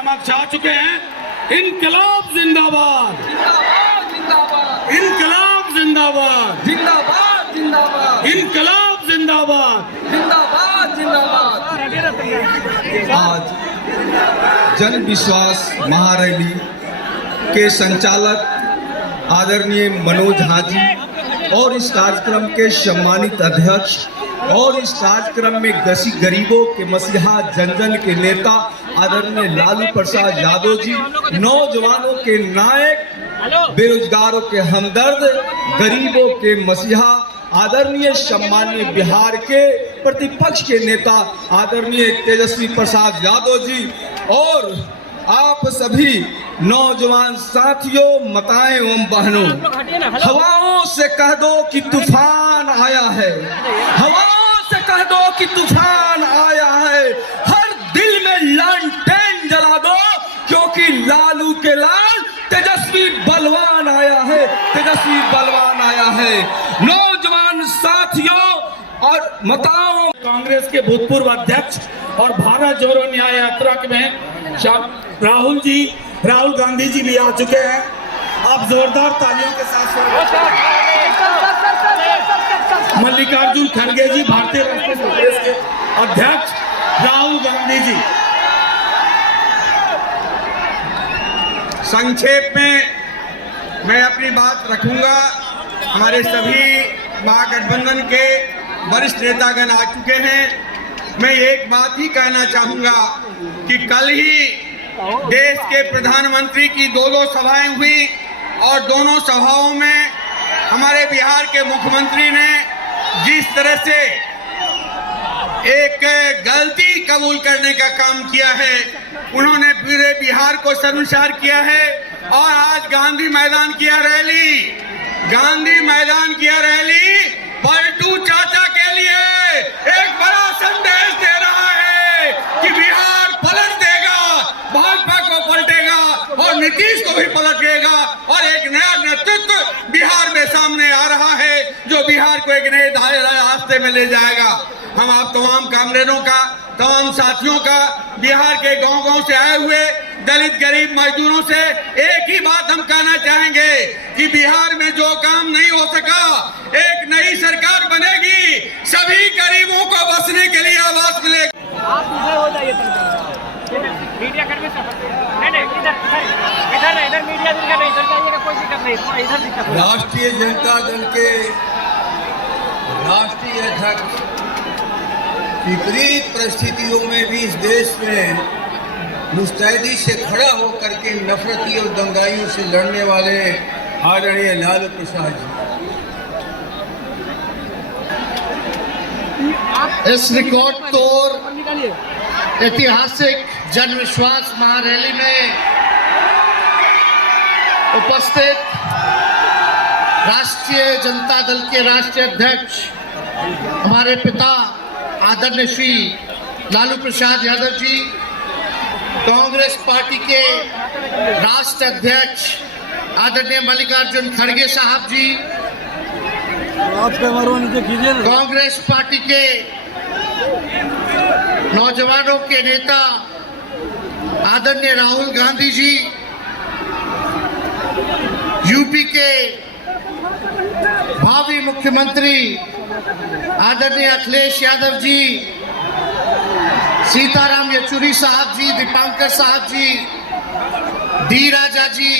समक्ष आ चुके हैं। इनकलाब जिंदाबाद, इनकलाब जिंदाबाद, जिंदाबाद जिंदाबाद, इनकलाब जिंदाबाद, जिंदाबाद जिंदाबाद। आज जन विश्वास महारैली के संचालक आदरणीय मनोज झा जी और इस कार्यक्रम के सम्मानित अध्यक्ष और इस कार्यक्रम में गरीबों के मसीहा जन जन के नेता आदरणीय लालू प्रसाद यादव जी, नौजवानों के नायक, बेरोजगारों के हमदर्द, गरीबों के मसीहा आदरणीय सम्मानीय बिहार के प्रतिपक्ष के नेता आदरणीय तेजस्वी प्रसाद यादव जी और आप सभी नौजवान साथियों, माताएं एवं बहनों, हवाओं से कह दो कि तूफान आया है, हवाओं से कह दो कि तूफान आया है। हर दिल में लालटेन जला दो क्योंकि लालू के लाल तेजस्वी बलवान आया है, तेजस्वी बलवान आया है। नौजवान साथियों और माताओं, कांग्रेस के भूतपूर्व अध्यक्ष और भारत जोड़ो न्याय यात्रा में राहुल गांधी जी भी आ चुके हैं। आप जोरदार तालियों के साथ मल्लिकार्जुन खड़गे जी, भारतीय राष्ट्रीय कांग्रेस के अध्यक्ष राहुल गांधी जी। संक्षेप में मैं अपनी बात रखूंगा। हमारे सभी महागठबंधन के वरिष्ठ नेतागण आ चुके हैं। मैं एक बात ही कहना चाहूंगा कि कल ही देश के प्रधानमंत्री की दो सभाएं हुई और दोनों सभाओं में हमारे बिहार के मुख्यमंत्री ने जिस तरह से एक गलती कबूल करने का काम किया है, उन्होंने पूरे बिहार को शर्मसार किया है। और आज गांधी मैदान किया रैली, गांधी मैदान किया रैली पलटू चाचा के लिए एक बड़ा संदेश दे रहा है कि बिहार पलट देगा, भाजपा को पलटेगा और नीतीश को भी पलटेगा और एक नया नेतृत्व बिहार में सामने आ रहा है जो बिहार को एक नए रास्ते में ले जाएगा। हम आप तमाम कामरेडों का, तमाम साथियों का, बिहार के गांव-गांव से आए हुए दलित गरीब मजदूरों से एक ही बात हम कहना चाहेंगे कि बिहार में जो काम नहीं हो सका, एक नई सरकार बनेगी, सभी गरीबों को बसने के लिए आवास मिलेगा। आप इधर हो जाइए, मीडिया कर्मी नहीं इधर मीडिया इधर जाइएगा, कोई दिक्कत नहीं, इधर दिक्कत नहीं। राष्ट्रीय जनता दल के राष्ट्रीय अध्यक्ष विपरीत परिस्थितियों में भी इस देश में मुस्तैदी से खड़ा होकर के नफरती और दंगाइयों से लड़ने वाले आदरणीय लालू प्रसाद जी, इस रिकॉर्ड तोड़ ऐतिहासिक जन विश्वास महारैली में उपस्थित राष्ट्रीय जनता दल के राष्ट्रीय अध्यक्ष हमारे पिता आदरणीय श्री लालू प्रसाद यादव जी, कांग्रेस पार्टी के राष्ट्रीय अध्यक्ष आदरणीय मल्लिकार्जुन खड़गे साहब जी, कांग्रेस पार्टी के नौजवानों के नेता आदरणीय राहुल गांधी जी, यूपी के भावी मुख्यमंत्री आदरणीय अखिलेश यादव जी, सीताराम येचुरी साहब जी, दीपांकर साहब जी, डी राजा जी,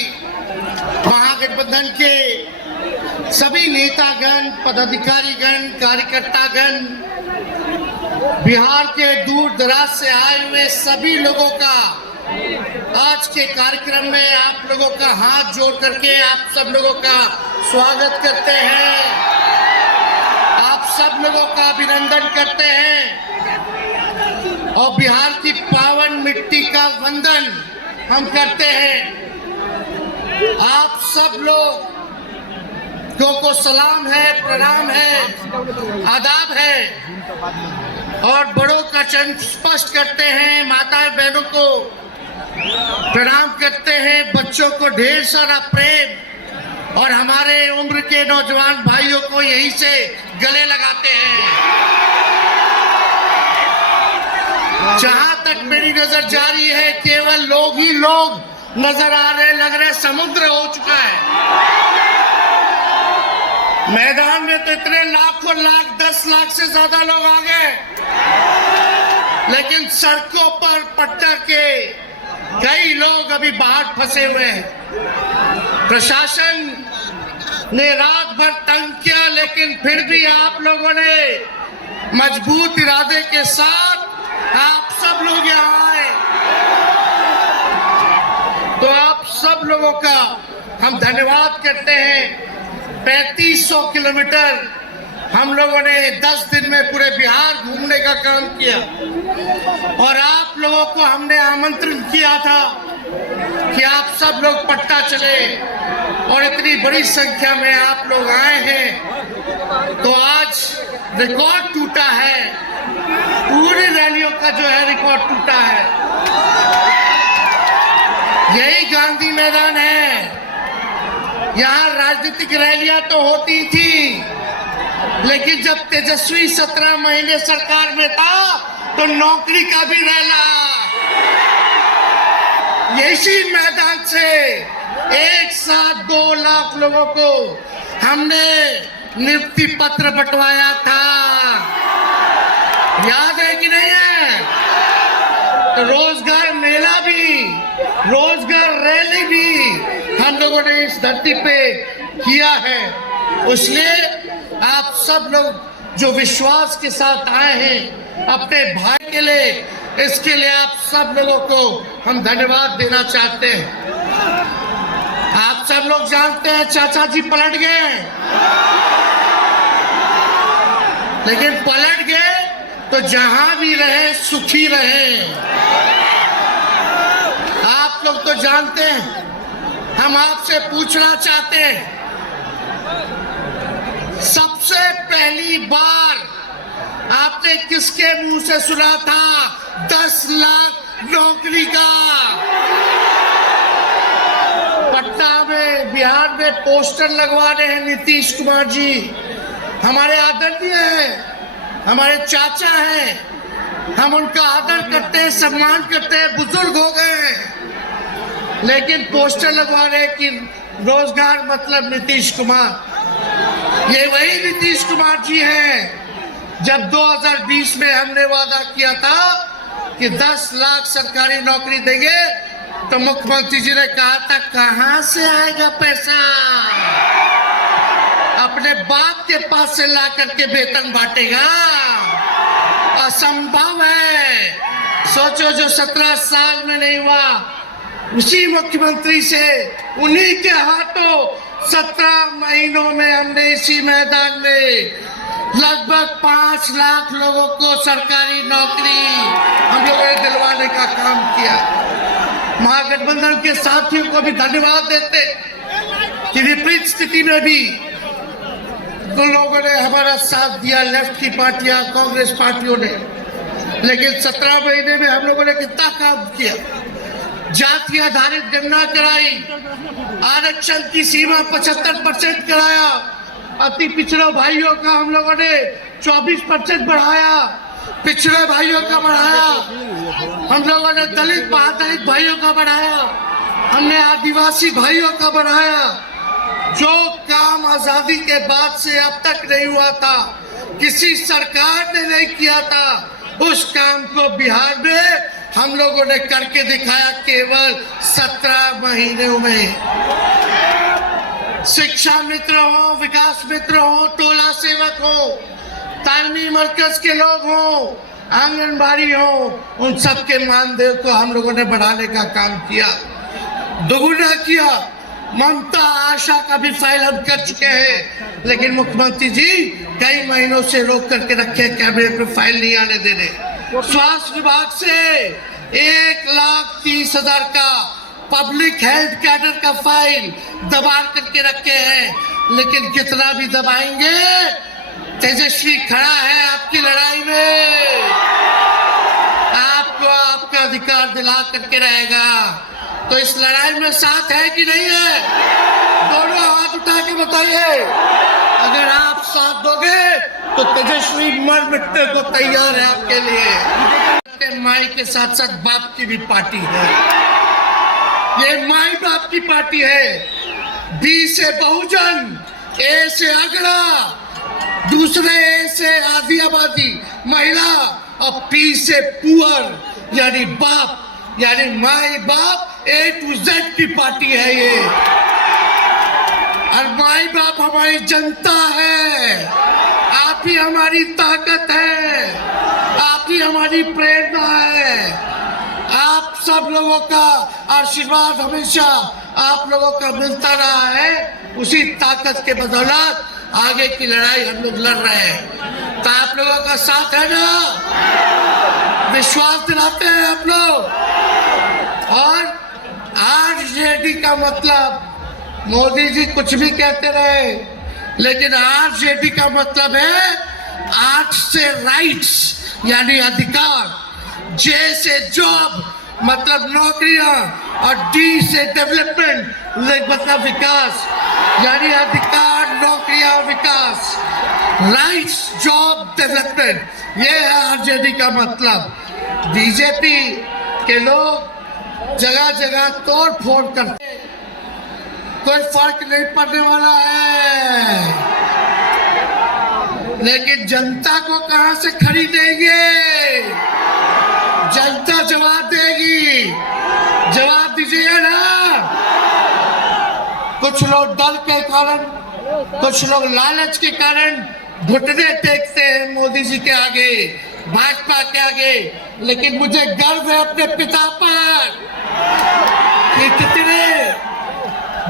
महागठबंधन के सभी नेतागण, पदाधिकारीगण, कार्यकर्तागण, बिहार के दूर दराज से आए हुए सभी लोगों का आज के कार्यक्रम में आप लोगों का हाथ जोड़ करके आप सब लोगों का स्वागत करते हैं, आप सब लोगों का अभिनंदन करते हैं और बिहार की पावन मिट्टी का वंदन हम करते हैं। आप सब लोग को सलाम है, प्रणाम है, आदाब है और बड़ों का चरण स्पर्श करते हैं, माता बहनों को प्रणाम करते हैं, बच्चों को ढेर सारा प्रेम और हमारे उम्र के नौजवान भाइयों को यहीं से गले लगाते हैं। जहां तक मेरी नजर जा रही है केवल लोग ही लोग नजर आ रहे, लग रहे समुद्र हो चुका है। मैदान में तो इतने लाखों लाख 10 लाख से ज्यादा लोग आ गए, लेकिन सड़कों पर पटना के कई लोग अभी बाहर फंसे हुए हैं। प्रशासन ने रात भर तंग किया, लेकिन फिर भी आप लोगों ने मजबूत इरादे के साथ आप सब लोग यहाँ आए, तो आप सब लोगों का हम धन्यवाद करते हैं। 3500 किलोमीटर हम लोगों ने 10 दिन में पूरे बिहार घूमने का काम किया, और आप लोगों को हमने आमंत्रण किया था कि आप सब लोग पटना चले, और इतनी बड़ी संख्या में आप लोग आए हैं, तो आज रिकॉर्ड टूटा है। पूरी रैलियों का जो है रिकॉर्ड टूटा है। यही गांधी मैदान है। यहाँ राजनीतिक रैलियां तो होती थी, लेकिन जब तेजस्वी 17 महीने सरकार में था तो नौकरी का भी रैला यही मैदान से एक साथ 2 लाख लोगों को हमने नियुक्ति पत्र बंटवाया था। याद है कि नहीं है? तो रोजगार मेला भी, रोजगार रैली भी हम लोगों ने इस धरती पे किया है। इसलिए आप सब लोग जो विश्वास के साथ आए हैं अपने भाई के लिए, इसके लिए आप सब लोगों को हम धन्यवाद देना चाहते हैं। आप सब लोग जानते हैं चाचा जी पलट गए, लेकिन पलट गए तो जहां भी रहे सुखी रहे। आप लोग तो जानते हैं, हम आपसे पूछना चाहते हैं, सबसे पहली बार आपने किसके मुंह से सुना था 10 लाख नौकरी का? पटना में, बिहार में पोस्टर लगवा रहे हैं नीतीश कुमार जी। हमारे आदरणीय हैं, हमारे चाचा हैं, हम उनका आदर करते हैं, सम्मान करते हैं, बुजुर्ग हो गए हैं, लेकिन पोस्टर लगवा रहे हैं कि रोजगार मतलब नीतीश कुमार। ये वही नीतीश कुमार जी हैं जब 2020 में हमने वादा किया था कि 10 लाख सरकारी नौकरी देंगे, तो मुख्यमंत्री जी ने कहा था कहां से आएगा पैसा? अपने बाप के पास से ला करके वेतन बांटेगा? असंभव है। सोचो, जो 17 साल में नहीं हुआ, उसी मुख्यमंत्री से, उन्हीं के हाथों 17 महीनों में हमने इसी मैदान में लगभग 5 लाख लोगों को सरकारी नौकरी हम लोगों ने दिलवाने का काम किया। महागठबंधन के साथियों को भी धन्यवाद देते कि विपरीत स्थिति में भी तो लोगों ने हमारा साथ दिया, लेफ्ट की पार्टियां, कांग्रेस पार्टियों ने। लेकिन 17 महीने में हम लोगों ने कितना काम किया? जाति आधारित गणना कराई, आरक्षण की सीमा 75% कराया, अति पिछड़े भाइयों का हम लोगों ने 24% बढ़ाया, पिछड़े भाइयों का बढ़ाया, हम लोगों ने दलित महादलित भाइयों का बढ़ाया, हमने आदिवासी भाइयों का बढ़ाया। जो काम आजादी के बाद से अब तक नहीं हुआ था, किसी सरकार ने नहीं किया था, उस काम को बिहार में हम लोगों ने करके दिखाया केवल 17 महीनों में। शिक्षा मित्र हो, विकास मित्र हो, टोला सेवक हो, तालमी मरकज के लोग हो, आंगनबाड़ी हो, उन सबके मानदेय को हम लोगों ने बढ़ाने का काम किया, दोगुना किया। ममता आशा का भी फाइल हम कर चुके हैं, लेकिन मुख्यमंत्री जी कई महीनों से रोक करके रखे, कैबिनेट में फाइल नहीं आने दे रहे। स्वास्थ्य विभाग से 1,30,000 का पब्लिक हेल्थ कैडर का फाइल दबा करके रखे हैं, लेकिन कितना भी दबाएंगे, तेजस्वी खड़ा है आपकी लड़ाई में, आपको आपका अधिकार दिला करके रहेगा। तो इस लड़ाई में साथ है कि नहीं है? दोनों हाथ उठा के बताइए। अगर आप साथ दोगे तो तेजस्वी मर मिटने को तैयार है आपके लिए। जानते हैं माई के साथ साथ बाप की भी पार्टी है। ये माई बाप की पार्टी है। बी से बहुजन, ए से अगड़ा, दूसरे ए से आधी आबादी महिला और पी से पुअर यानी बाप, यानी माई बाप A to Z की पार्टी है ये। और माई बाप हमारी जनता है। आप ही हमारी ताकत है, आप ही हमारी प्रेरणा है। आप सब लोगों का आशीर्वाद हमेशा आप लोगों का मिलता रहा है। उसी ताकत के बदौलत आगे की लड़ाई हम लोग लड़ रहे हैं। तो आप लोगों का साथ है ना, विश्वास दिलाते हैं आप लोग। और आरजेडी का मतलब, मोदी जी कुछ भी कहते रहे, लेकिन आरजेडी का मतलब है आर से राइट्स यानी अधिकार, जे से जॉब मतलब नौकरियां, और डी से डेवलपमेंट मतलब विकास, यानी अधिकार, नौकरियां, विकास, राइट्स, जॉब, डेवलपमेंट, ये है आरजेडी का मतलब। बीजेपी के लोग जगह जगह तोड़ फोड़ करते, कोई फर्क नहीं पड़ने वाला है। लेकिन जनता को कहां से खरीदेंगे? जनता जवाब देगी, जवाब दीजिए ना। कुछ लोग डर के कारण, कुछ लोग लालच के कारण घुटने टेकते हैं मोदी जी के आगे, भाजपा के आगे। लेकिन मुझे गर्व है अपने पिता पर कि कितने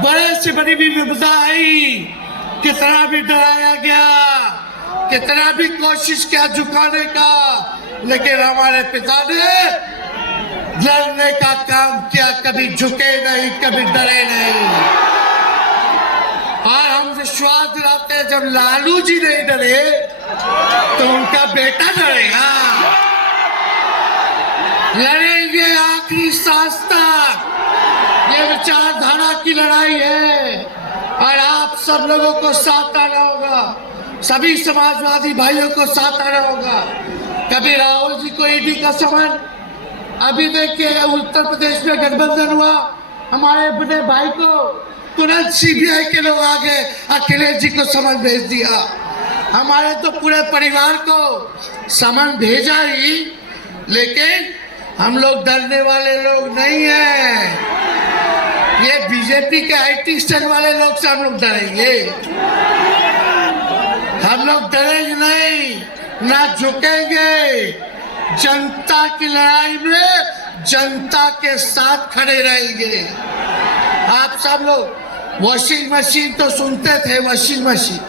बड़े से बड़ी भी विपदा आई, कितना भी डराया गया, कितना भी कोशिश किया झुकाने का, लेकिन हमारे पिता ने लड़ने का काम किया, कभी झुके नहीं, कभी डरे नहीं। और हम विश्वास दिलाते हैं जब लालू जी नहीं डरे तो उनका बेटा डरेगा। लड़ेंगे आखिरी सांस तक। ये विचारधारा की लड़ाई है और आप सब लोगों को साथ आना होगा, सभी समाजवादी भाइयों को साथ आना होगा। कभी राहुल जी को ईडी का समन, अभी देखिए उत्तर प्रदेश में गठबंधन हुआ, हमारे बड़े भाई को तुरंत सीबीआई के लोग आ गए, अखिलेश जी को समन भेज दिया। हमारे तो पूरे परिवार को समन भेजा ही, लेकिन हम लोग डरने वाले लोग नहीं हैं। ये बीजेपी के आईटी सेल वाले लोग से हम लोग डरेंगे, हम लोग डरेंगे नहीं, ना झुकेंगे। जनता की लड़ाई में जनता के साथ खड़े रहेंगे। आप सब लोग वॉशिंग मशीन तो सुनते थे, वॉशिंग मशीन,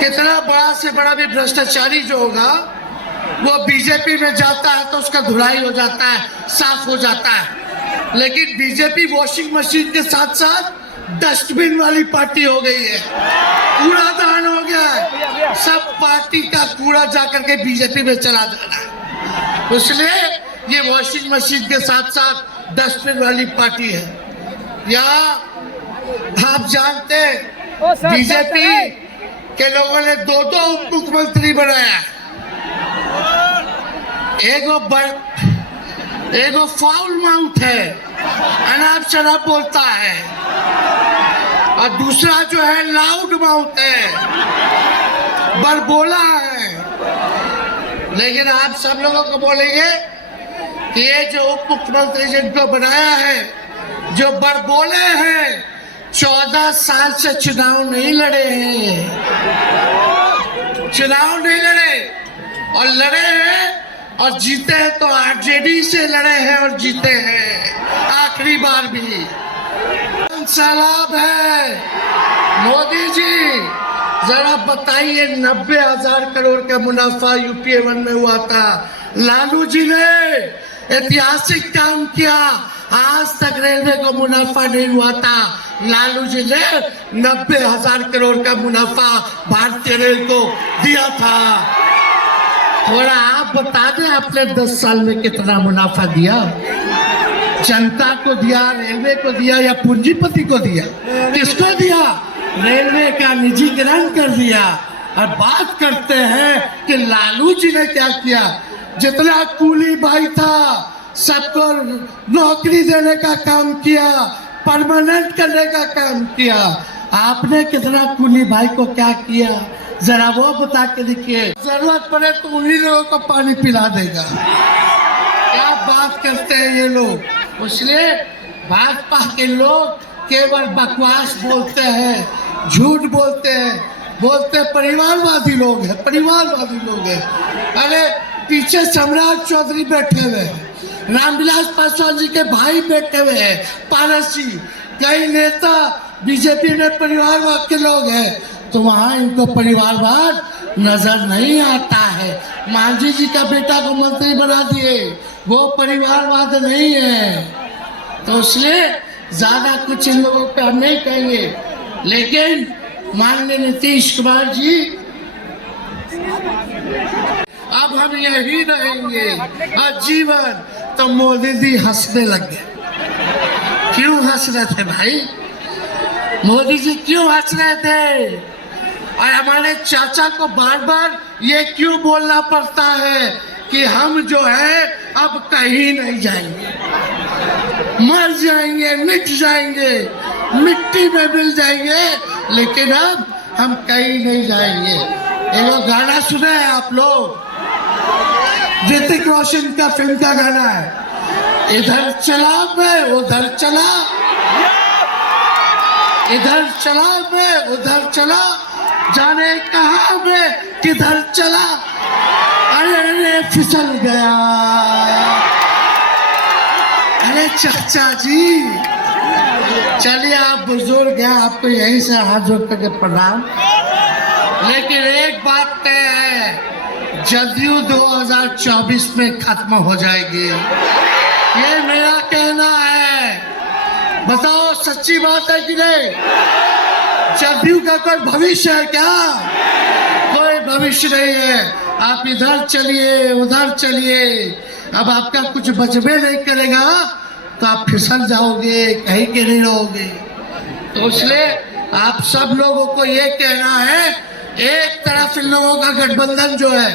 कितना बड़ा से बड़ा भी भ्रष्टाचारी जो होगा वो बीजेपी में जाता है तो उसका धुलाई हो जाता है, साफ हो जाता है। लेकिन बीजेपी वॉशिंग मशीन के साथ साथ डस्टबिन वाली पार्टी हो गई है, कूड़ादान हो गया है। सब पार्टी का कूड़ा जाकर के बीजेपी में चला जाना है, इसलिए ये वॉशिंग मशीन के साथ साथ डस्टबिन वाली पार्टी है। या आप जानते हैं बीजेपी के लोगों ने दो उप मुख्यमंत्री बनाया, एगो फाउल माउथ है, अनाप शनाप बोलता है, और दूसरा जो है लाउड माउथ है, बड़बोला है। लेकिन आप सब लोगों को बोलेंगे कि ये जो उप मुख्यमंत्री जिनको बनाया है, जो बड़बोले हैं, 14 साल से चुनाव नहीं लड़े हैं, चुनाव नहीं लड़े, और लड़े हैं और जीते हैं तो आरजेडी से लड़े हैं और जीते हैं आखिरी बार भी। सलाम है मोदी जी, जरा बताइए 90,000 करोड़ का मुनाफा यूपीए 1 में हुआ था, लालू जी ने ऐतिहासिक काम किया, आज तक रेलवे को मुनाफा नहीं हुआ था। लालू जी ने 90,000 करोड़ का मुनाफा भारतीय रेल को दिया था। थोड़ा आप बता दें आपने 10 साल में कितना मुनाफा दिया, जनता को दिया, रेलवे को दिया या पूंजीपति को दिया? किसको दिया? रेलवे का निजीकरण कर दिया। और बात करते हैं कि लालू जी ने क्या किया, जितना कूली भाई था सबको नौकरी देने का काम किया, परमानेंट करने का काम किया। आपने कितना कूली भाई को क्या किया, जरा वो बता के देखिए। जरूरत पड़े तो उन्हीं लोगों को पानी पिला देगा। क्या बात करते हैं ये लोग। इसलिए भाजपा के लोग केवल बकवास बोलते हैं, झूठ बोलते हैं, परिवारवादी लोग हैं, परिवारवादी लोग हैं। अरे पीछे सम्राट चौधरी बैठे हुए हैं, रामविलास पासवान जी के भाई बैठे हुए हैं, पारस जी, कई नेता बीजेपी में परिवारवाद के लोग हैं, तो वहाँ इनको परिवारवाद नजर नहीं आता है। मांझी जी का बेटा को मंत्री बना दिए, वो परिवारवाद नहीं है। तो इसलिए ज्यादा कुछ इन लोगों पे हम नहीं कहेंगे, लेकिन माननीय नीतीश कुमार जी अब हम यही रहेंगे आजीवन। तो मोदी जी हंसने लग गए। क्यों हंस रहे थे भाई? मोदी जी क्यों हंस रहे थे? और हमारे चाचा को बार बार ये क्यों बोलना पड़ता है कि हम जो है अब कहीं नहीं जाएंगे, मर जाएंगे, मिट जाएंगे, मिट्टी में मिल जाएंगे, लेकिन अब हम कहीं नहीं जाएंगे। ये लोग गाना सुना है आप लोग? ऋतिक रोशन का फिल्म का गाना है, इधर चला मैं उधर चला, इधर चला मैं उधर चला, जाने कहाँ मैं किधर चला, अरे अरे फिसल गया। अरे चाचा जी, चलिए आप बुजुर्ग हैं, आपको यहीं से हाथ जोड़ करके प्रणाम। लेकिन एक बात तय है, जदयू 2024 में खत्म हो जाएगी, ये मेरा कहना है। बताओ सच्ची बात है कि नहीं? जदयू का कोई भविष्य है क्या? कोई भविष्य नहीं है। आप इधर चलिए उधर चलिए, अब आपका कुछ बचबे नहीं करेगा तो आप फिसल जाओगे, कहीं के नहीं रहोगे। तो इसलिए आप सब लोगों को ये कहना है, एक तरफ इन लोगों का गठबंधन जो है